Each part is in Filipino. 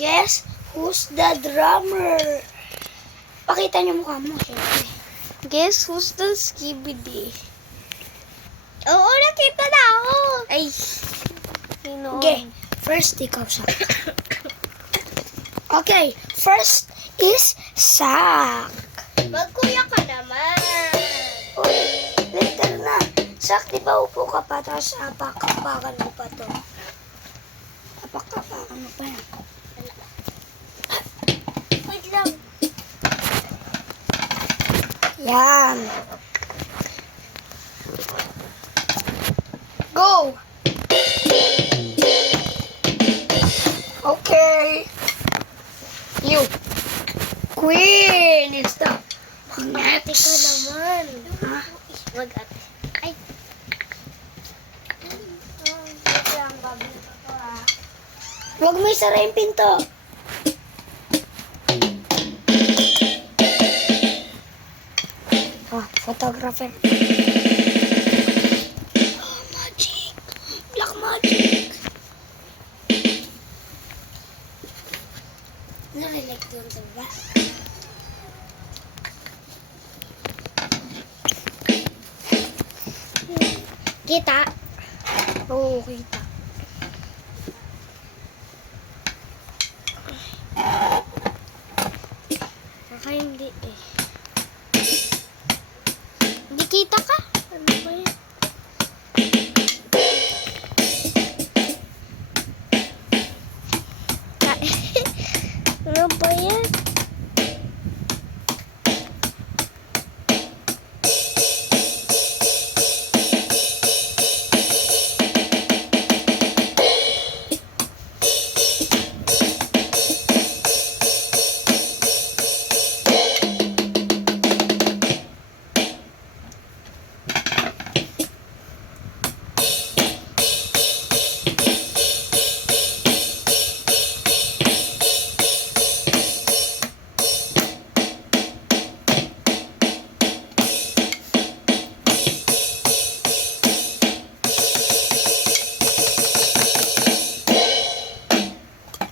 Guess who's the drummer? Pakita niyo mukha mo, syempre. Guess who's the skibidi? Oo, nakita na ako. Ay, Sino? okay. First, ikaw siya. Okay, first is Sak. Magkuya ka naman. Uy, later na. Sak, di ba upo ka pa, tapos apak-apakan mo pa to. Apak-apakan mo pa yan. Wait lang. Yan. Go! Okay. You. Queen! It's the Ate ka naman. Ha? Mag-ate. Ay. Wait lang, babi ko to ah. Huwag mo isara yung pinto. Ah, photographer. Oh, magic. Black magic. Narinig doon sa baba. Kita? Oo, kita. Baka hindi eh. Hindi kita ka? Ano ba yan? Ano ba yan?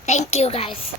Thank you, guys.